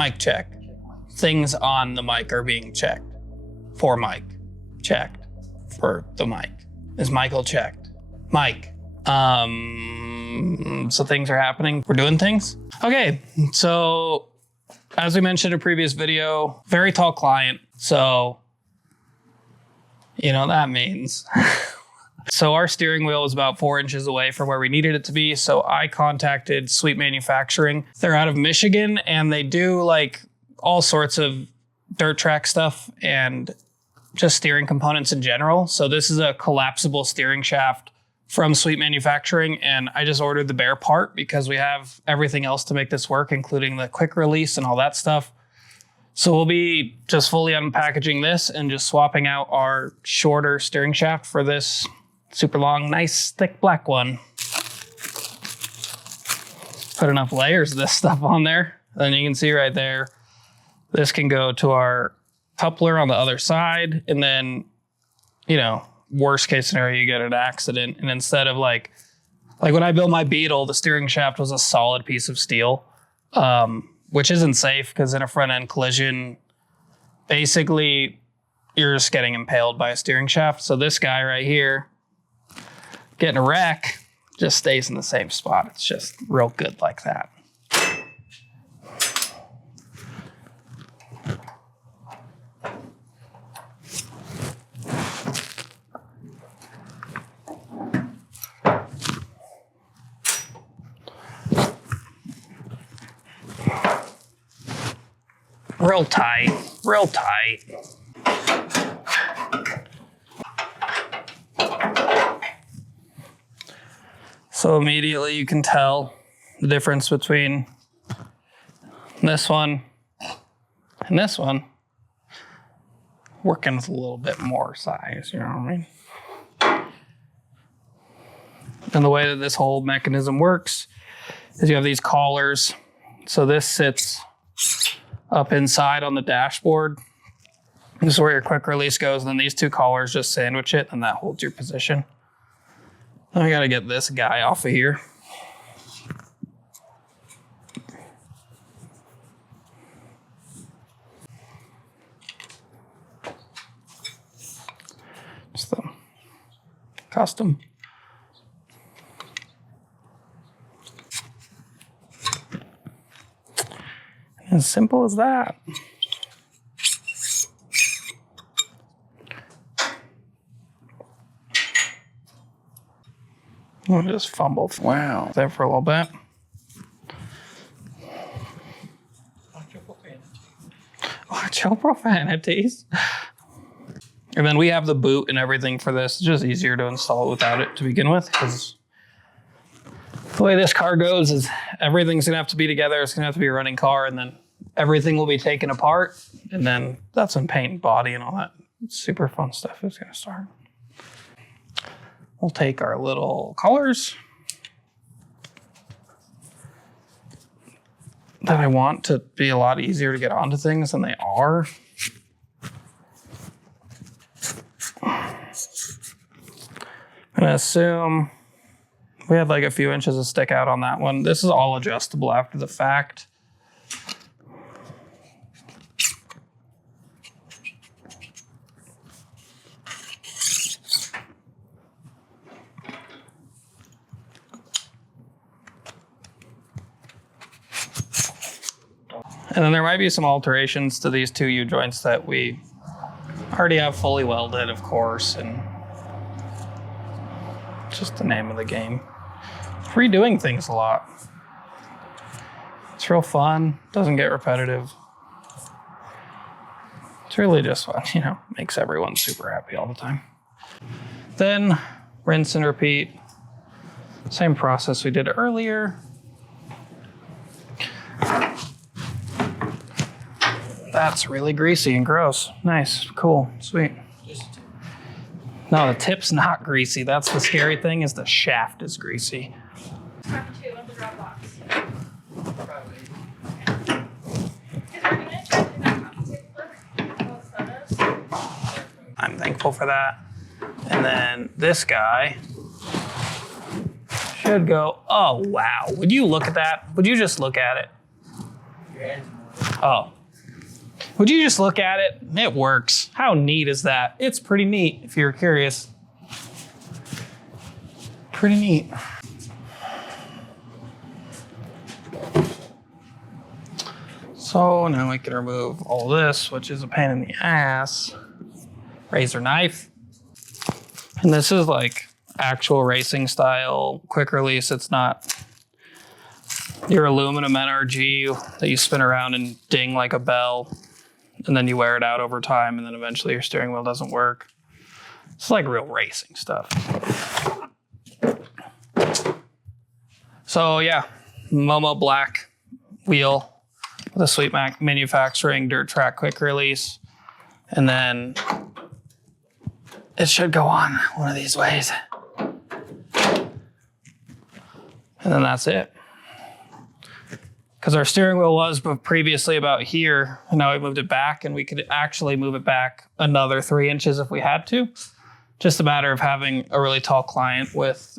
Mic check. Things on the mic are being checked. For mic. Checked. For the mic. Is Michael checked? Mike. So things are happening. We're doing things. Okay, so as we mentioned in a previous video, very tall client. So, you know what that means. So our steering wheel was about 4 inches away from where we needed it to be. So I contacted Sweet Manufacturing. They're out of Michigan and they do like all sorts of dirt track stuff and just steering components in general. So this is a collapsible steering shaft from Sweet Manufacturing, and I just ordered the bare part because we have everything else to make this work, including the quick release and all that stuff. So we'll be just fully unpackaging this and just swapping out our shorter steering shaft for this super long, nice, thick black one. Put enough layers of this stuff on there. Then you can see right there, this can go to our coupler on the other side, and then, you know, worst case scenario, you get an accident. And instead of like when I built my Beetle, the steering shaft was a solid piece of steel, which isn't safe because in a front end collision, basically you're just getting impaled by a steering shaft. So this guy right here, getting a wreck, just stays in the same spot. It's just real good like that. Real tight, real tight. So immediately you can tell the difference between this one and this one. Working with a little bit more size, you know what I mean? And the way that this whole mechanism works is you have these collars. So this sits up inside on the dashboard. This is where your quick release goes, and then these two collars just sandwich it, and that holds your position. I gotta get this guy off of here. Just the custom. As simple as that. We'll just fumble there for a little bit. Watch your profanities. And then we have the boot and everything for this. It's just easier to install without it to begin with, because the way this car goes is everything's gonna have to be together. It's gonna have to be a running car, and then everything will be taken apart. And then that's when paint and body and all that super fun stuff is gonna start. We'll take our little collars that I want to be a lot easier to get onto things than they are. I'm gonna assume we had like a few inches of stick out on that one. This is all adjustable after the fact. And then there might be some alterations to these two U-joints that we already have fully welded, of course, and just the name of the game. Redoing things a lot. It's real fun, doesn't get repetitive. It's really just what, you know, makes everyone super happy all the time. Then rinse and repeat. Same process we did earlier. That's really greasy and gross. Nice, cool, sweet. No, the tip's not greasy. That's the scary thing, is the shaft is greasy. I'm thankful for that. And then this guy should go, oh wow. Would you look at that? Would you just look at it? Oh. Would you just look at it? It works. How neat is that? It's pretty neat if you're curious. Pretty neat. So now we can remove all this, which is a pain in the ass. Razor knife. And this is like actual racing style quick release. It's not your aluminum NRG that you spin around and ding like a bell. And then you wear it out over time, and then eventually your steering wheel doesn't work. It's like real racing stuff. So yeah, Momo black wheel with a Sweet Mac manufacturing dirt track quick release. And then it should go on one of these ways. And then that's it. Because our steering wheel was previously about here, and now we moved it back, and we could actually move it back another 3 inches if we had to. Just a matter of having a really tall client with,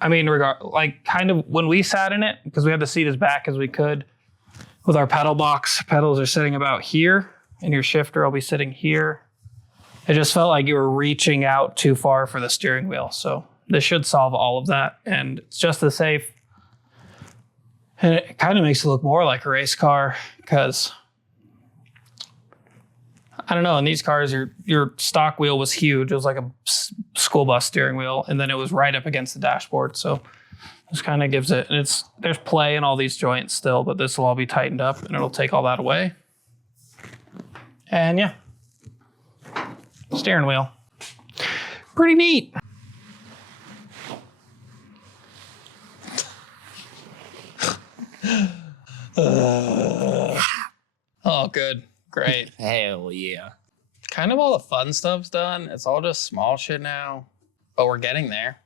I mean, like kind of when we sat in it, because we had the seat as back as we could with our pedal box. Pedals are sitting about here, and your shifter will be sitting here. It just felt like you were reaching out too far for the steering wheel. So this should solve all of that, and it's just as safe. And it kind of makes it look more like a race car because, I don't know, in these cars, your stock wheel was huge. It was like a school bus steering wheel, and then it was right up against the dashboard. So this kind of gives it, and there's play in all these joints still, but this will all be tightened up, and it'll take all that away. And yeah, steering wheel. Pretty neat. Oh, good. Great. Hell yeah. Kind of all the fun stuff's done. It's all just small shit now, but we're getting there.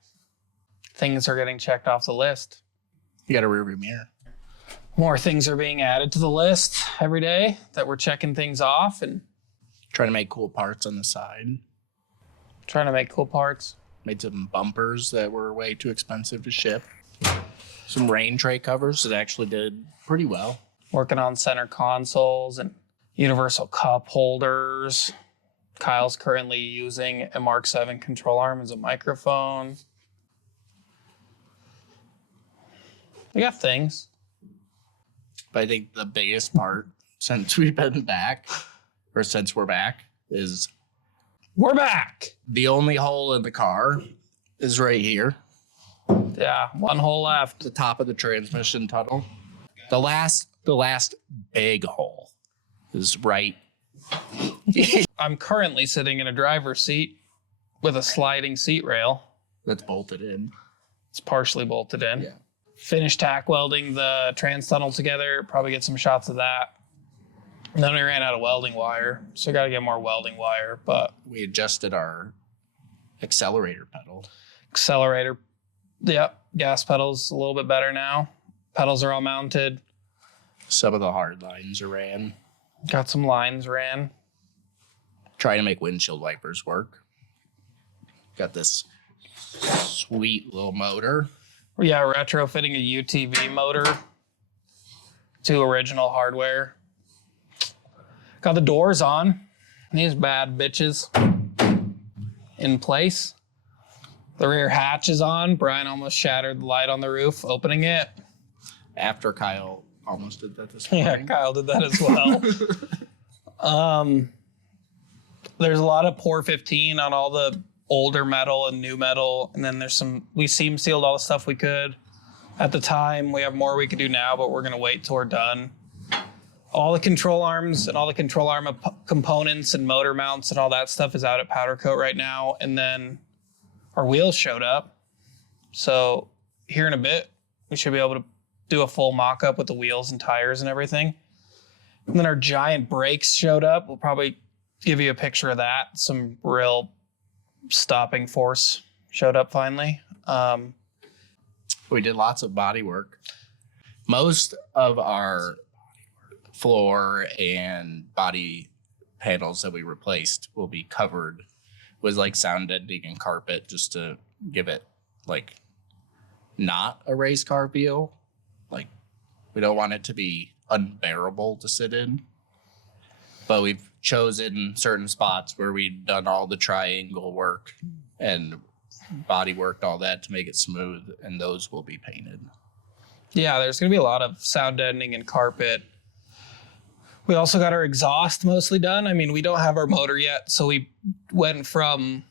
Things are getting checked off the list. You got a rear view mirror. More things are being added to the list every day that we're checking things off and trying to make cool parts on the side. Trying to make cool parts. Made some bumpers that were way too expensive to ship. Some rain tray covers that actually did pretty well. Working on center consoles and universal cup holders. Kyle's currently using a Mark 7 control arm as a microphone. We got things. But I think the biggest part since we've been back, or since we're back, is we're back. The only hole in the car is right here. Yeah, one hole left. The top of the transmission tunnel. The last big hole is right. I'm currently sitting in a driver's seat with a sliding seat rail. That's bolted in. It's partially bolted in. Yeah. Finished tack welding the trans tunnel together. Probably get some shots of that. And then we ran out of welding wire, so got to get more welding wire. But we adjusted our accelerator pedal. Accelerator. Yep, gas pedals a little bit better now. Pedals are all mounted. Some of the hard lines are ran. Got some lines ran. Trying to make windshield wipers work. Got this sweet little motor. Yeah, retrofitting a UTV motor to original hardware. Got the doors on. These bad bitches in place. The rear hatch is on. Brian almost shattered the light on the roof opening it. After Kyle almost did that this morning. Yeah, Kyle did that as well. There's a lot of pour 15 on all the older metal and new metal. And then we seam sealed all the stuff we could at the time. We have more we could do now, but we're going to wait till we're done. All the control arms and all the control arm components and motor mounts and all that stuff is out at powder coat right now. And then our wheels showed up. So here in a bit, we should be able to do a full mock-up with the wheels and tires and everything. And then our giant brakes showed up. We'll probably give you a picture of that. Some real stopping force showed up finally. We did lots of body work. Most of our floor and body panels that we replaced will be covered with like sound deadening and carpet just to give it like not a race car feel. Like we don't want it to be unbearable to sit in. But we've chosen certain spots where we've done all the triangle work and body worked all that to make it smooth, and those will be painted. Yeah, there's going to be a lot of sound deadening and carpet. We also got our exhaust mostly done. I mean, we don't have our motor yet, so we went from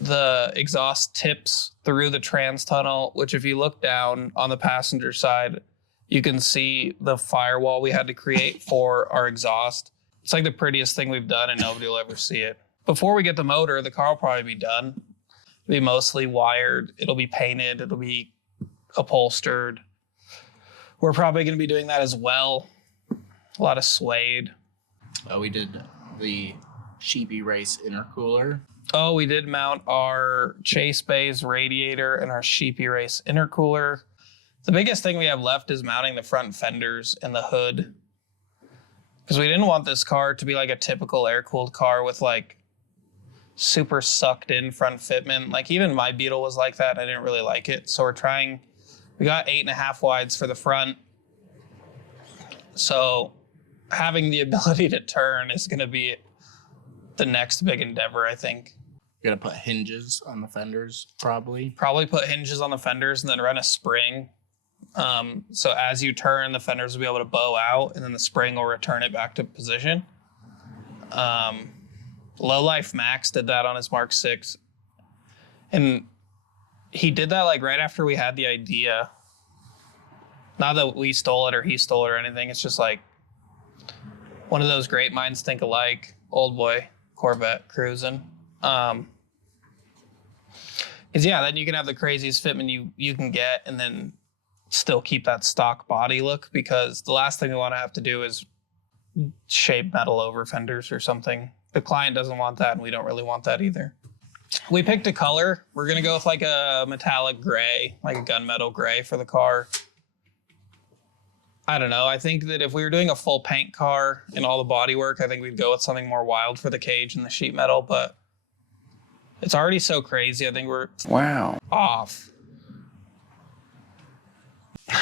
the exhaust tips through the trans tunnel, which if you look down on the passenger side, you can see the firewall we had to create for our exhaust. It's like the prettiest thing we've done and nobody will ever see it. Before we get the motor, the car will probably be done. It'll be mostly wired. It'll be painted. It'll be upholstered. We're probably going to be doing that as well. A lot of suede. We did the Sheepy Race intercooler. Oh, we did mount our Chase Bays radiator and our Sheepy Race intercooler. The biggest thing we have left is mounting the front fenders and the hood. Because we didn't want this car to be like a typical air-cooled car with like super sucked in front fitment. Like even my Beetle was like that. I didn't really like it. So we got 8.5 wides for the front. So having the ability to turn is going to be the next big endeavor, I think. You're going to put hinges on the fenders, probably. Probably put hinges on the fenders and then run a spring. So as you turn, the fenders will be able to bow out and then the spring will return it back to position. Low Life Max did that on his Mark 6. And he did that like right after we had the idea. Not that we stole it or he stole it or anything. It's just like one of those great minds think alike. Old boy Corvette cruising. Cause yeah, then you can have the craziest fitment you can get and then still keep that stock body look, because the last thing we want to have to do is shape metal over fenders or something. The client doesn't want that and we don't really want that either. We picked a color. We're going to go with like a metallic gray, like a gunmetal gray for the car. I don't know. I think that if we were doing a full paint car and all the body work, I think we'd go with something more wild for the cage and the sheet metal, but it's already so crazy. I think we're off.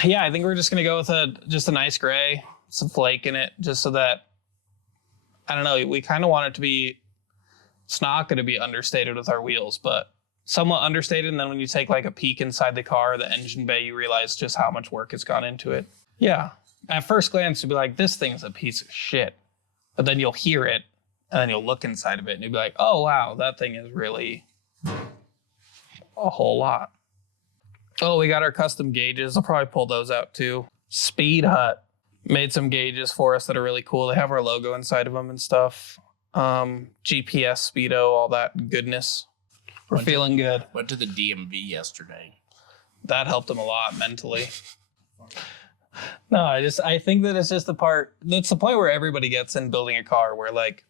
Yeah, I think we're just going to go with just a nice gray, some flake in it, just so that, I don't know, we kind of want it to be, it's not going to be understated with our wheels, but somewhat understated. And then when you take like a peek inside the car, the engine bay, you realize just how much work has gone into it. Yeah. At first glance, you'll be like, this thing's a piece of shit. But then you'll hear it, and then you'll look inside of it, and you'll be like, oh, wow, that thing is really a whole lot. Oh, we got our custom gauges. I'll probably pull those out too. Speed Hut made some gauges for us that are really cool. They have our logo inside of them and stuff. GPS, Speedo, all that goodness. We're feeling good. Went to the DMV yesterday. That helped them a lot mentally. No, I think that it's just the point where everybody gets in building a car where like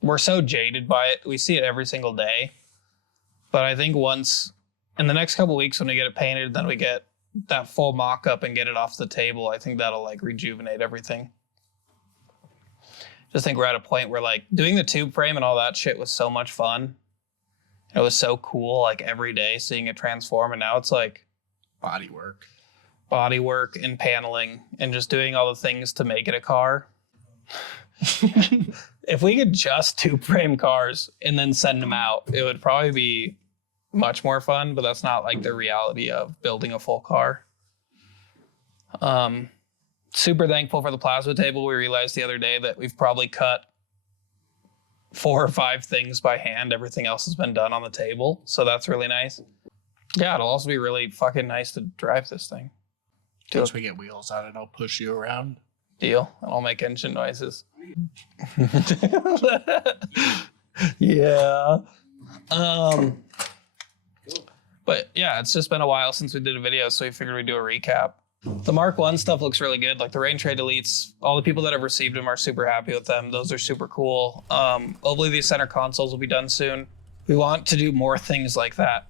we're so jaded by it. We see it every single day. But I think once in the next couple of weeks when we get it painted, then we get that full mock-up and get it off the table, I think that'll like rejuvenate everything. Just think we're at a point where like doing the tube frame and all that shit was so much fun. It was so cool, like every day seeing it transform, and now it's like body work and paneling and just doing all the things to make it a car. If we could just tube frame cars and then send them out, it would probably be much more fun, but that's not like the reality of building a full car. Super thankful for the plasma table. We realized the other day that we've probably cut 4 or 5 things by hand. Everything else has been done on the table, so that's really nice. Yeah, it'll also be really fucking nice to drive this thing. Once we get wheels on it, I'll push you around. Deal. And I'll make engine noises. Yeah. But yeah, it's just been a while since we did a video, so we figured we'd do a recap. The Mark 1 stuff looks really good. Like the Rain Trade Elites, all the people that have received them are super happy with them. Those are super cool. Hopefully these center consoles will be done soon. We want to do more things like that.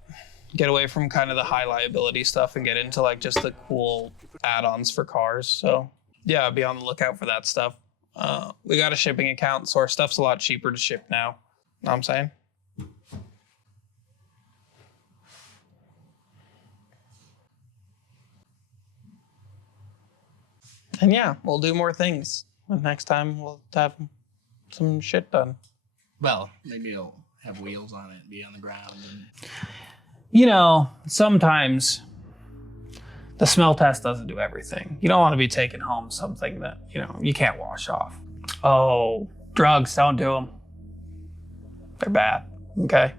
Get away from kind of the high liability stuff and get into like just the cool add-ons for cars. So yeah, be on the lookout for that stuff. We got a shipping account, so our stuff's a lot cheaper to ship now. Know what I'm saying? And yeah, we'll do more things. And next time we'll have some shit done. Well, maybe it'll have wheels on it and be on the ground. You know, sometimes the smell test doesn't do everything. You don't want to be taking home something that, you know, you can't wash off. Oh, drugs, don't do them. They're bad, okay?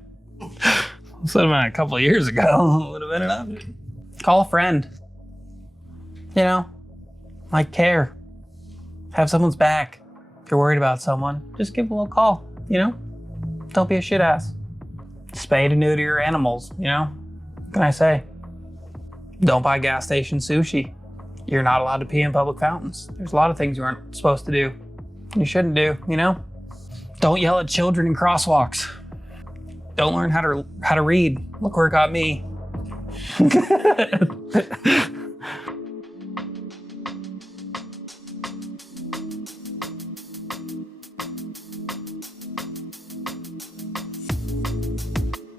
So a couple of years ago, would have been an option. Call a friend. You know, like care. Have someone's back. If you're worried about someone, just give them a little call, you know? Don't be a shit ass. Spay and neuter your animals, you know? What can I say? Don't buy gas station sushi. You're not allowed to pee in public fountains. There's a lot of things you aren't supposed to do. You shouldn't do, you know? Don't yell at children in crosswalks. Don't learn how to read. Look where it got me.